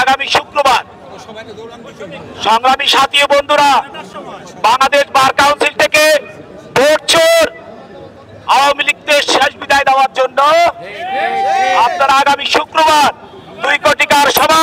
আগামী শুক্রবার। সংগ্রামী সাথী বন্ধুরা, বাংলাদেশ বার কাউন্সিল থেকে ভোট চোর আওয়ামী লীগকে শেষ বিদায় দেওয়ার জন্য আপনারা আগামী শুক্রবার 2 কোটিকার সভা